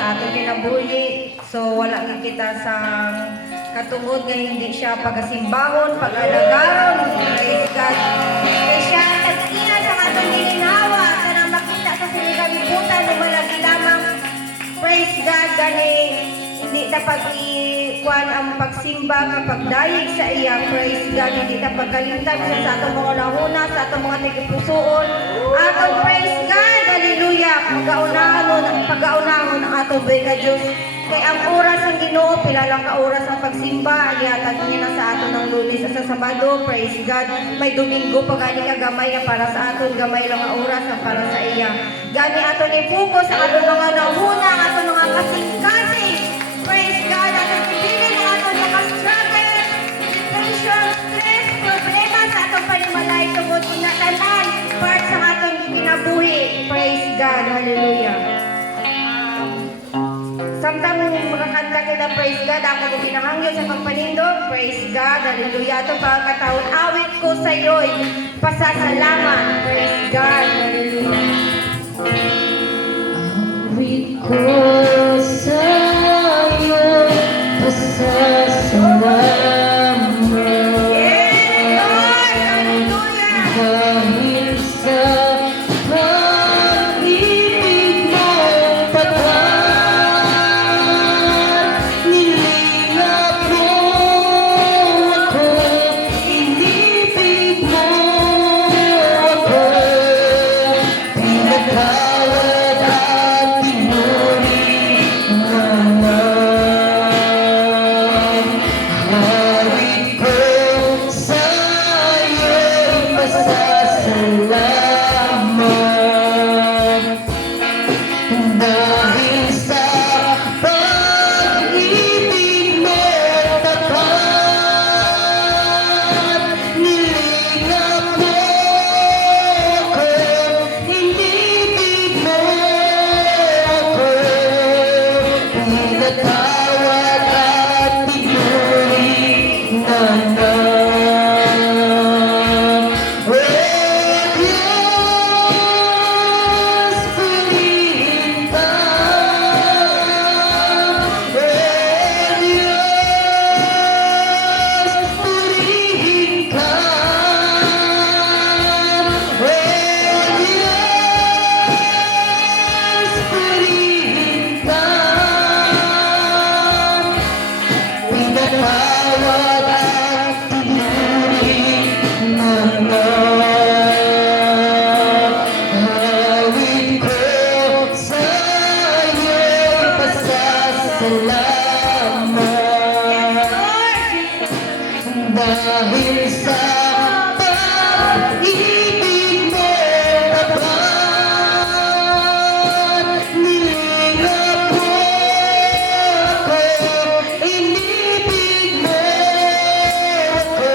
sa atong kinabuhi. So wala gid kita sa katungod nga hindi siya pagasimbahon, pag-alagaron. Praise God. Kaya siya tag-ina sa atong gininhawa kanang makita sa sinigalibutan ng malagi lamang. Praise God gani hindi ta pag-ikuan ang pagsimba kapag dayeg sa iya. Praise God, hindi ta pagkalimtan sa atong mga lahuna, sa atong mga tigipusoon. Atong praise God, hallelujah. Pag-aunahon ang atong buhay ka Diyos. Kay ang oras ng Ginoo, pila lang ka oras ang pagsimba, yatag niya na sa aton ng Lunes sa Sabado. Praise God. May Domingo pa gani ka gamay na para sa aton, gamay lang ang oras ang para sa iya. Gani aton i-focus sa aton mga lahuna, aton mga kasing-kasing. Praise God, aton pipilin ang aton mga struggle, depression, stress, problema sa atong panimalay tungod inatanan, part sa aton kinabuhi. Praise God, hallelujah. Samtang makakanta kita, praise God, ako mo ginahangyo sa pagpanindog, praise God, hallelujah. Ito pagkataon, awit ko sa iyo'y pasasalamat, praise God, hallelujah. Awit ko sa iyo'y pasasalamat. Yes, Lord, hallelujah. Dahil sa pag-ibig mong tapat, nilingap mo ako, inibig mo ako, pinatawad at pinuri naman. Hawit ko sa iyo'y pasasalamat. Dahil sa pag-ibig mo tapat, nilingap mo ako, inibig mo ako, pinatawad at pinuri naman. Pinatawad at pinuri naman. Hawit ko sa iyo'y pasasalamat. Dahil sa pag-ibig mo tapat, nilingap mo ako, inibig mo ako,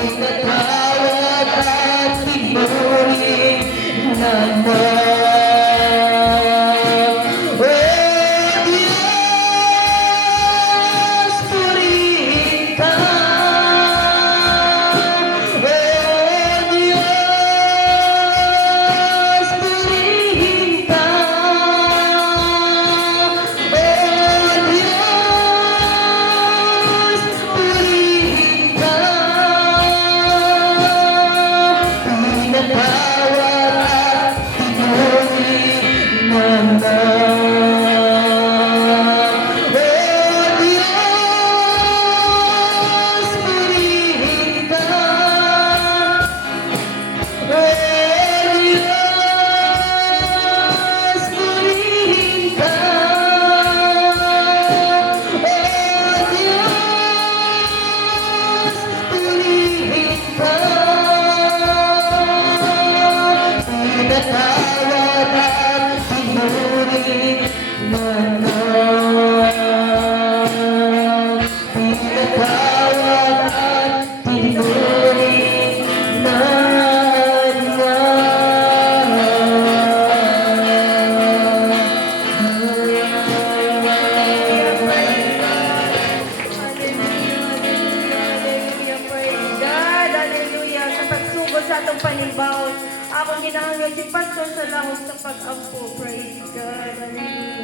pinatawad at pinuri naman. Oh Diyos, purihin ka. Oh Diyos, purihin ka. Oh Diyos, purihin ka. Pinatawad at pinuri naman. Oh Diyos, purihin ka. Oh Diyos, purihin ka. Oh Diyos, purihin ka. Pinatawad at pinuri naman. Pinatawad at pinuri Hallelujah, praise God, hallelujah. Sa pagsugod sa atong panimbaw, ako ginahangyo si Pastor sa lahos sa pag-ampo, praise God, hallelujah.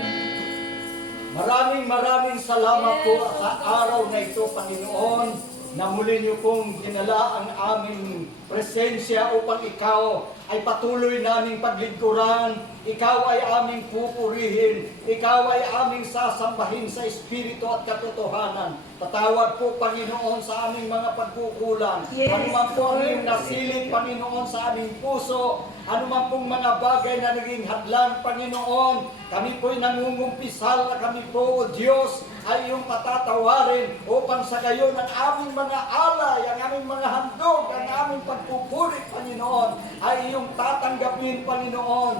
Maraming salamat po sa araw na ito, Panginoon, na muli niyo pong dinala ang aming presensya upang ikaw ay patuloy naming paglingkuran, ikaw ay aming pupurihin, ikaw ay aming sasambahin sa Espiritu at katotohanan. Patawad po, Panginoon, sa aming mga pagkukulang. Yes, Ano man po ang Lord. iyong nasilip, Panginoon, sa aming puso, ano man pong mga bagay na naging hadlang, Panginoon, kami po'y nangungumpisal na kami po, O Diyos, ay iyong patatawarin upang sa gayon ang aming mga alay, ang aming mga handog, ang aming pagpupuri, Panginoon, ay iyong tatanggapin, Panginoon,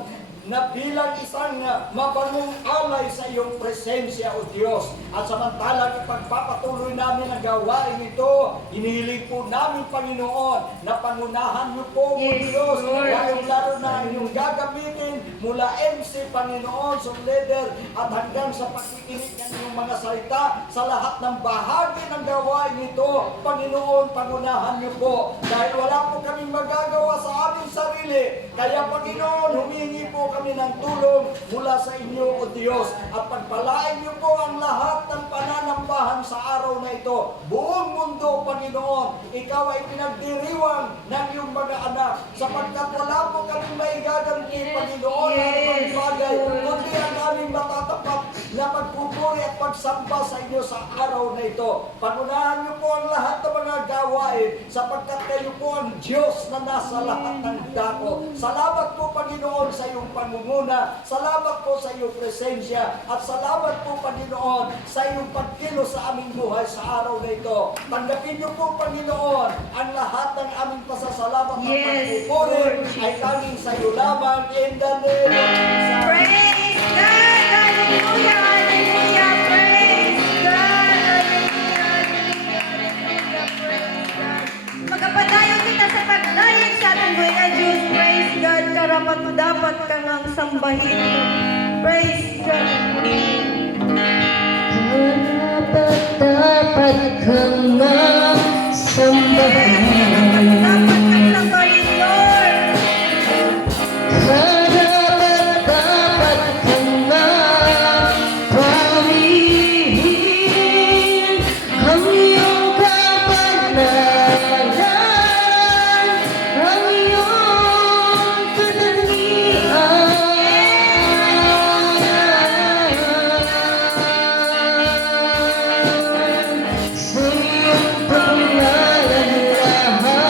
na bilang isang mabangong alay sa iyong presensya, O Diyos. At samantalang ipagpapatuloy namin ang gawain ito, inihiling po namin, Panginoon, na pangunahan niyo po, O Yes, Diyos, Lord. lalong-lalo na ang inyong gagamitin mula MC, Panginoon, sa leader, at hanggang sa pakikinig ng inyong mga salita sa lahat ng bahagi ng gawain ito, Panginoon, pangunahan niyo po. Dahil wala po kaming magagawa sa aming sarili, kaya Panginoon, humingi po kami ng tulong mula sa inyo, O Diyos, at pagpalain niyo po ang lahat ng pananambahan sa araw na ito. Buong mundo, Panginoon, ikaw ay pinagdiriwang ng iyong mga anak, sapagkat wala po kaming maigaganti, Panginoon, ang Yes, mga bagay, Lord. kundi ang aming matatapat na pagpupuri at pagsamba sa inyo sa araw na ito. Pangunahan niyo po ang lahat ng mga gawain, sapagkat kayo po ang Diyos na nasa lahat ng dako. Salamat po, Panginoon, sa iyong pangunguna. Salamat po sa iyong presensya. At salamat po, Panginoon, sa iyong pagkilos sa aming buhay sa araw na ito. Tanggapin niyo po, Panginoon, ang lahat ng aming pasasalamat at Yes, pagpupuri Lord ay tanging sa iyo lamang in the name of Jesus. Praise God! Hallelujah! Hallelujah! Praise God! Hallelujah! Hallelujah! Hallelujah! Praise God! Magkapadayon kita sa pagdaling sa ating buhay na Diyos. Praise God! Karapat dapat kang ang sambahin. Praise God! Dapat kang magsambahin. Dapat kang sambahin, Lord! Dapat kang magpurihin ang iyong kapanalan, ang iyong katangian. Sa iyong pangalan lahat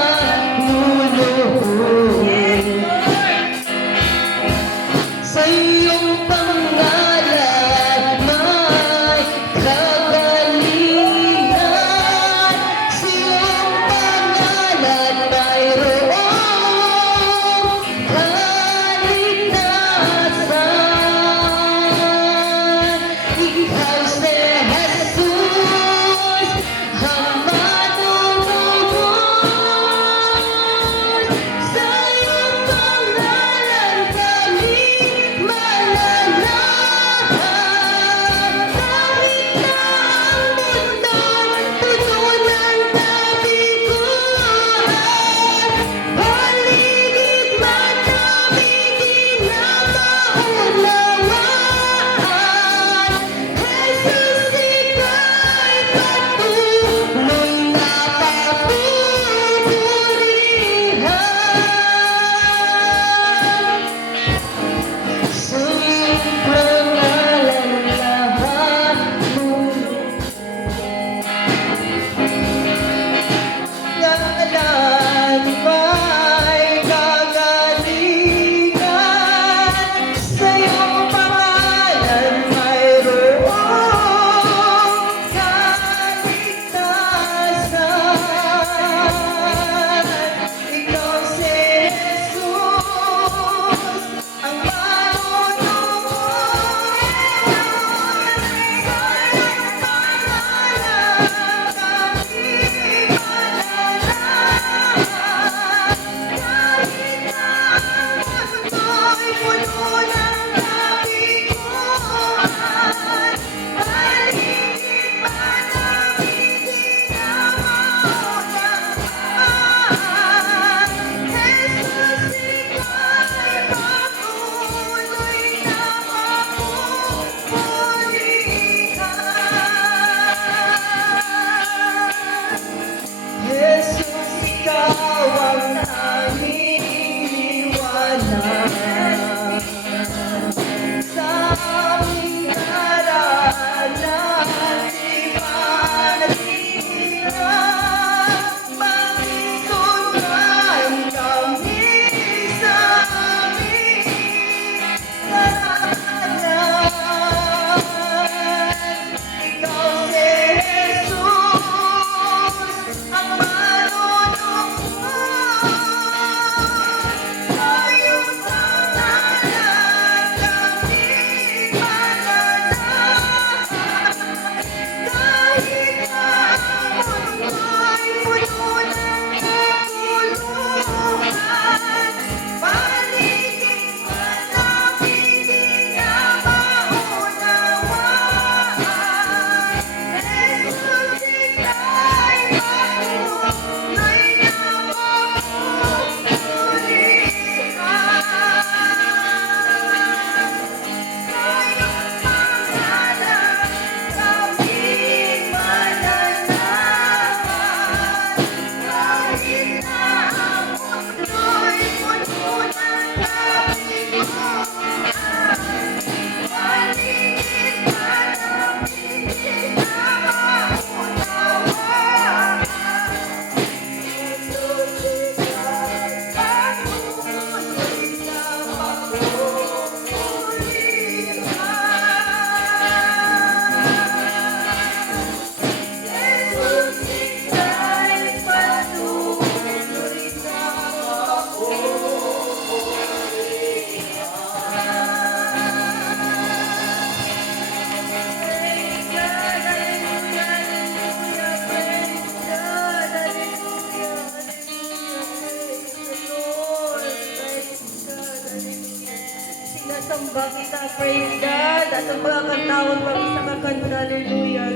Praise God. At ang mga kantawag mag isa ka kanta. Hallelujah.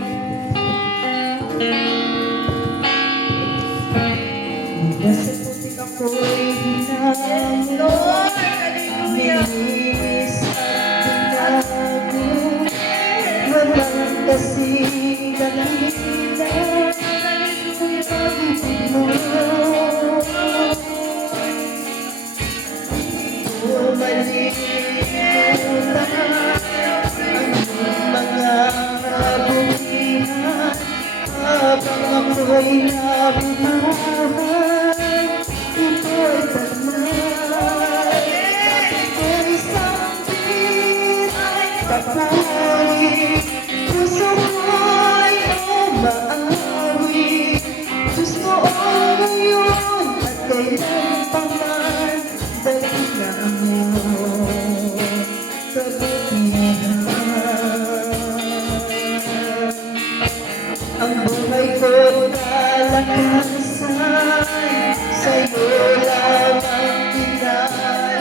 Nasa putik ako'y Yes, hinangin. Lord. Hallelujah. Bilis at binago. Walang kasing dakila. Pag-ibig mo. Umalimutan ang mga kabutihan habang ako'y nabubuhay. Ito'y tanay, ito'y sambit, kapuri, puso ko'y umaawi. Diyos ko ngayon at kailan pa man, dahil na ang iyong kabutihan. Ang buhay ko kalakasan, sa'yo lamang tinalaan.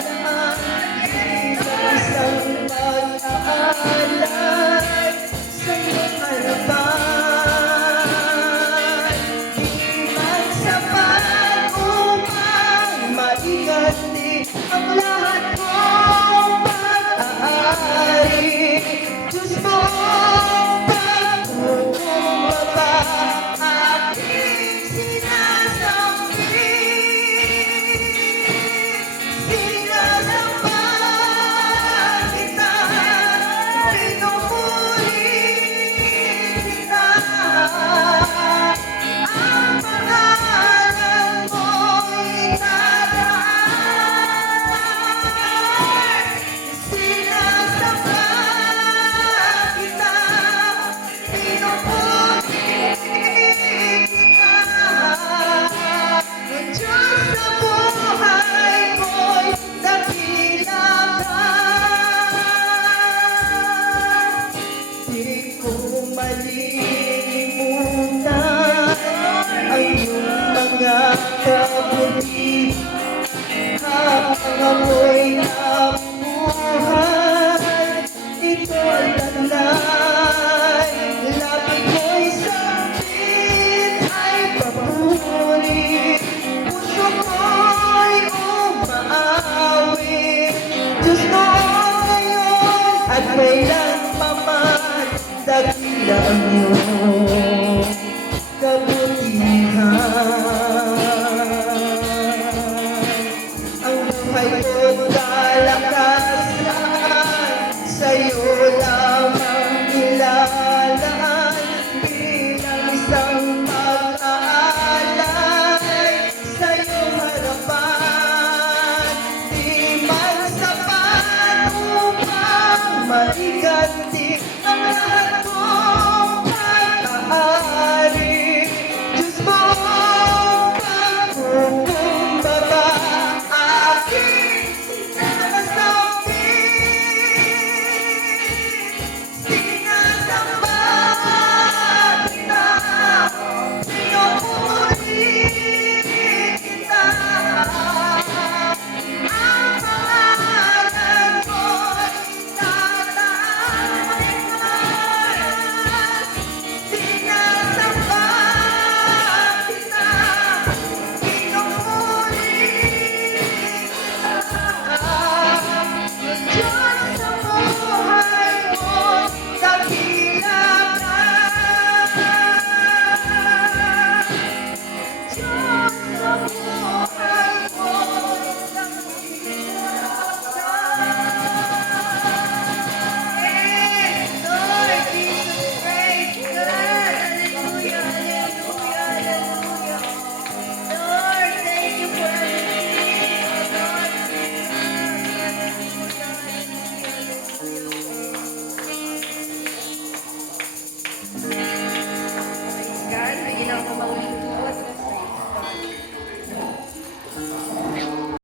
Isang pag-aalay, sa'yo harapan. Di man sapat upang maiganti ang lahat kong pag-aari. Diyos mo ang pagkukumbaba, aking sinasambit. Sinasamba kita, pinupuri kita. Ang pangalan mo'y tataan. Sinasamba kita, pinupuri kita. Ang Diyos sa buhay ko'y dakila ka. Di ko malilimutan ang iyong mga kabutihan habang ako'y nabubuhay. Ito'y tanay, labi ko'y sambit, ay papuri. Puso ko'y umaawi. Diyos ko ngayon at kailan pa man, dakila ang iyong kabutihan. Ang buhay ko'y kalakasan, sa'yo lamang nilalaan. Bilang isang pag-aalay, sa'yo harapan. Di man sapat upang maiganti ang lahat ko